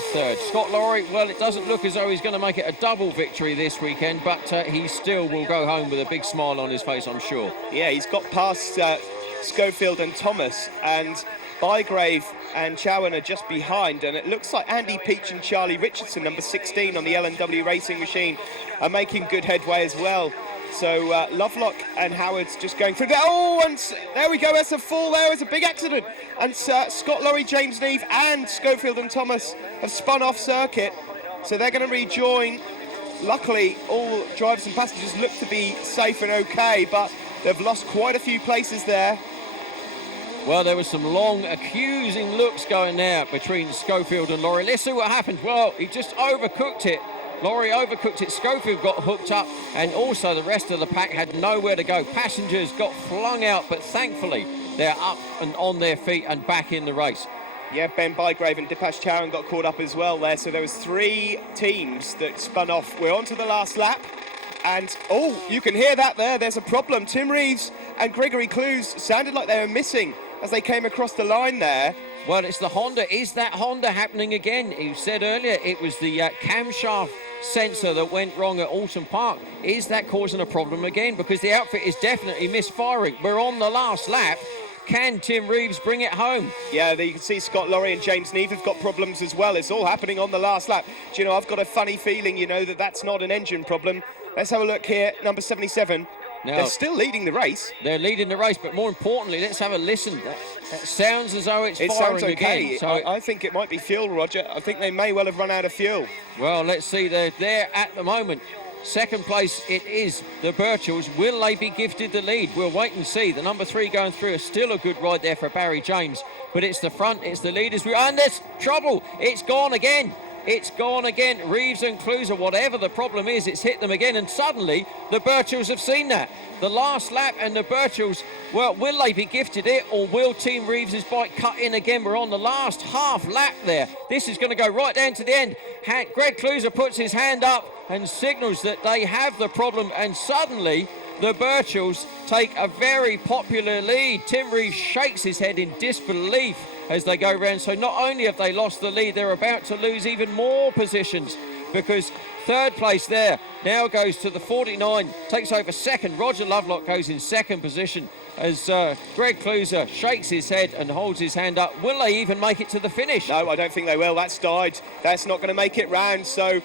solid third. Scot Lawrie, well, it doesn't look as though he's going to make it a double victory this weekend, but he still will go home with a big smile on his face, I'm sure. Yeah, he's got past Schofield and Thomas, and Bygrave and Chowan are just behind, and it looks like Andy Peach and Charlie Richardson, number 16 on the L&W Racing machine, are making good headway as well. So Lovelock and Howard's just going through there. Oh, and there we go. There's a fall there. It's a big accident. And Scot Lawrie, James Neave and Schofield and Thomas have spun off circuit. So they're going to rejoin. Luckily, all drivers and passengers look to be safe and okay, but they've lost quite a few places there. Well, there was some long, accusing looks going there between Schofield and Lawrie. Let's see what happened. Well, he just overcooked it. Lawrie overcooked it, Schofield got hooked up, and also the rest of the pack had nowhere to go. Passengers got flung out, but thankfully they're up and on their feet and back in the race. Yeah, Ben Bygrave and Dipesh Chowan got caught up as well there, so there was 3 teams that spun off. We're on to the last lap, and oh, you can hear that there, there's a problem. Tim Reeves and Gregory Cluze sounded like they were missing as they came across the line there. Well, it's the Honda. Is that Honda happening again? You said earlier it was the camshaft sensor that went wrong at Alton Park. Is that causing a problem again? Because the outfit is definitely misfiring. We're on the last lap. Can Tim Reeves bring it home? Yeah, you can see Scot Lawrie and James Neave have got problems as well. It's all happening on the last lap. Do you know, I've got a funny feeling, you know, that's not an engine problem. Let's have a look here, number 77. Now, they're still leading the race. They're leading the race, but more importantly, let's have a listen. That sounds as though it's firing okay. again. So I think it might be fuel, Roger. I think they may well have run out of fuel. Well, let's see. They're there at the moment. Second place, it is the Birchells. Will they be gifted the lead? We'll wait and see. The number 3 going through is still a good ride there for Barry James, but it's the front, it's the leaders. And there's trouble. It's gone again. It's gone again. Reeves and Cluze, whatever the problem is, it's hit them again. And suddenly, the Birchells have seen that. The last lap and the Birchells, well, will they be gifted it, or will Team Reeves' bike cut in again? We're on the last half lap there. This is going to go right down to the end. Greg Cluze puts his hand up and signals that they have the problem. And suddenly, the Birchells take a very popular lead. Tim Reeves shakes his head in disbelief as they go round. So not only have they lost the lead, they're about to lose even more positions, because third place there now goes to the 49, takes over second. Roger Lovelock goes in second position as Greg Cluze shakes his head and holds his hand up. Will they even make it to the finish? No, I don't think they will. That's died. That's not going to make it round. So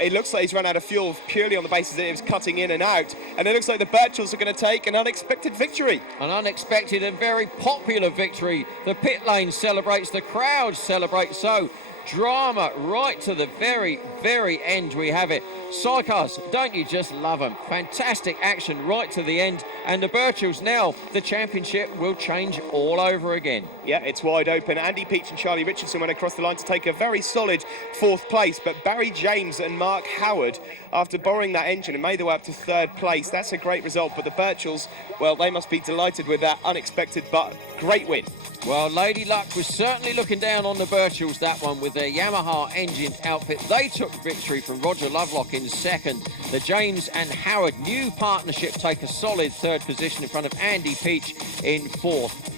it looks like he's run out of fuel purely on the basis that it was cutting in and out. And it looks like the Birchells are going to take an unexpected victory. An unexpected and very popular victory. The pit lane celebrates, the crowd celebrates. So drama right to the very, very end we have it. Sidecars, don't you just love them? Fantastic action right to the end. And the Birchells now, the championship will change all over again. Yeah, it's wide open. Andy Peach and Charlie Richardson went across the line to take a very solid 4th place. But Barry James and Mark Howard, after borrowing that engine, and made their way up to 3rd place. That's a great result. But the Birchells, well, they must be delighted with that unexpected but great win. Well, Lady Luck was certainly looking down on the Birchells, that one, with their Yamaha engine outfit. They took victory from Roger Lovelock in second. The James and Howard new partnership take a solid 3rd position in front of Andy Peach in 4th.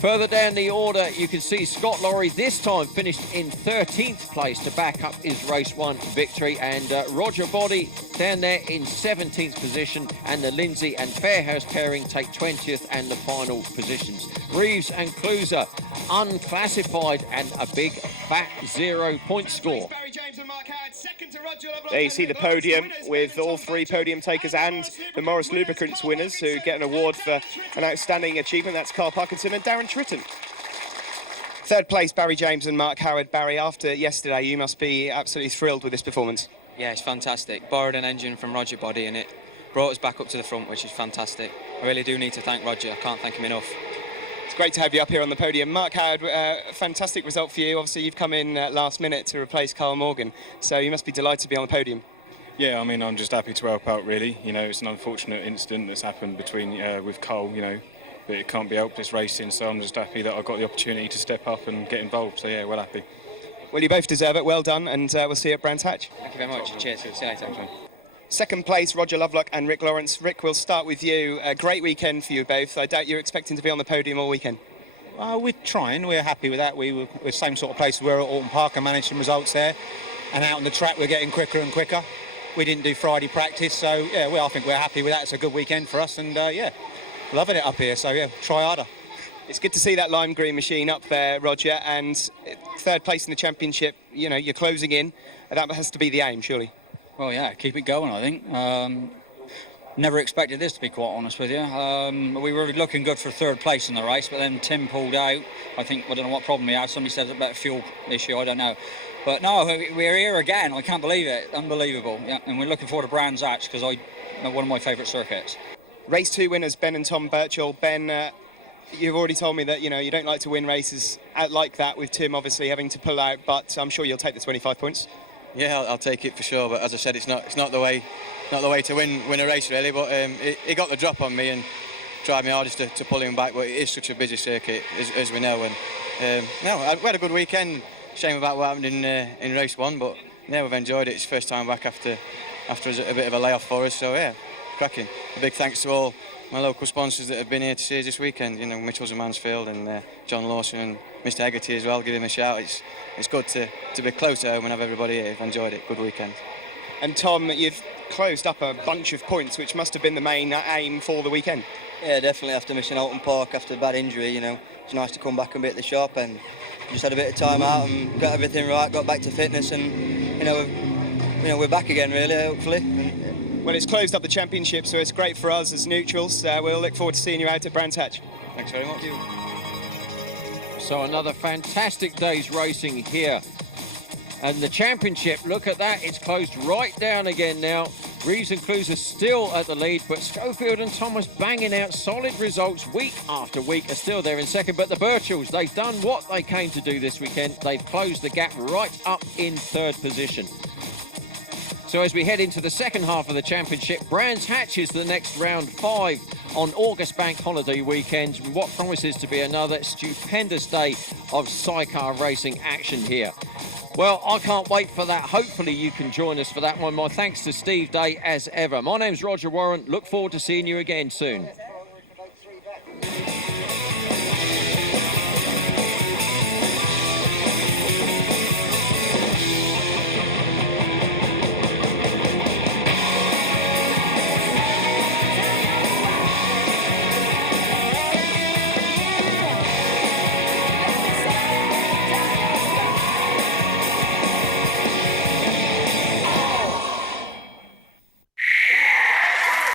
Further down the order, you can see Scot Lawrie this time finished in 13th place to back up his race 1 victory, and Roger Body down there in 17th position, and the Lindsay and Fairhurst pairing take 20th and the final positions. Reeves and Cluze unclassified and a big fat 0-point score. There you see the podium with all 3 podium takers and the Morris Lubricants winners who get an award for an outstanding achievement. That's Carl Parkinson and Darren Tritton. 3rd place, Barry James and Mark Howard. Barry, after yesterday, you must be absolutely thrilled with this performance. Yeah, it's fantastic. Borrowed an engine from Roger Body and it brought us back up to the front, which is fantastic. I really do need to thank Roger. I can't thank him enough. It's great to have you up here on the podium. Mark Howard, a fantastic result for you. Obviously, you've come in last minute to replace Carl Morgan, so you must be delighted to be on the podium. Yeah, I mean, I'm just happy to help out, really. You know, it's an unfortunate incident that's happened between with Carl, you know, but it can't be helped, it's racing, so I'm just happy that I got the opportunity to step up and get involved, so yeah, well happy. Well, you both deserve it. Well done, and we'll see you at Brands Hatch. Thank you very much. Cheers. See you later. 2nd place, Roger Lovelock and Rick Lawrence. Rick, we'll start with you. A great weekend for you both. I doubt you're expecting to be on the podium all weekend. We're trying. We're happy with that. We're the same sort of place we were at Alton Park and managed some results there. And out on the track, we're getting quicker and quicker. We didn't do Friday practice, so yeah, I think we're happy with that. It's a good weekend for us, and yeah, loving it up here. So yeah, try harder. It's good to see that lime green machine up there, Roger, and third place in the championship. You know, you're closing in. That has to be the aim, surely. Well, yeah, keep it going, I think. Never expected this, to be quite honest with you. We were looking good for third place in the race, but then Tim pulled out. I don't know what problem he had. Somebody said it's about a fuel issue, I don't know. But no, we're here again. I can't believe it. Unbelievable. Yeah, and we're looking forward to Brands Hatch, because one of my favourite circuits. Race 2 winners, Ben and Tom Birchall. Ben, you've already told me that, you know, you don't like to win races out like that, with Tim obviously having to pull out, but I'm sure you'll take the 25 points. Yeah, I'll take it for sure. But as I said, it's not the way to win a race really. But he got the drop on me and tried my hardest to pull him back. But it is such a busy circuit, as we know. And we had a good weekend. Shame about what happened in race 1, but yeah, we've enjoyed it. It's first time back after a bit of a layoff for us. So yeah, cracking. A big thanks to all my local sponsors that have been here to see us this weekend. You know, Mitchells and Mansfield and John Lawson and Mr. Hegarty as well. Give him a shout. It's good to be close to home and have everybody here. I've enjoyed it. Good weekend. And Tom, you've closed up a bunch of points, which must have been the main aim for the weekend. Yeah, definitely. After missing Alton Park after a bad injury, you know, it's nice to come back and be at the shop, and just had a bit of time out and got everything right, got back to fitness, and we're back again really, hopefully. Well, it's closed up the championship, so it's great for us as neutrals. We'll look forward to seeing you out at Brands Hatch. Thanks very much. So another fantastic day's racing here. And the championship, look at that, it's closed right down again now. Reeves and Cluze are still at the lead, but Schofield and Thomas banging out solid results week after week are still there in second. But the Birchalls, they've done what they came to do this weekend. They've closed the gap right up in third position. So as we head into the second half of the championship, Brands Hatch is the next round 5 on August Bank Holiday weekend. What promises to be another stupendous day of sidecar racing action here. Well, I can't wait for that. Hopefully you can join us for that one. My thanks to Steve Day as ever. My name's Roger Warren. Look forward to seeing you again soon.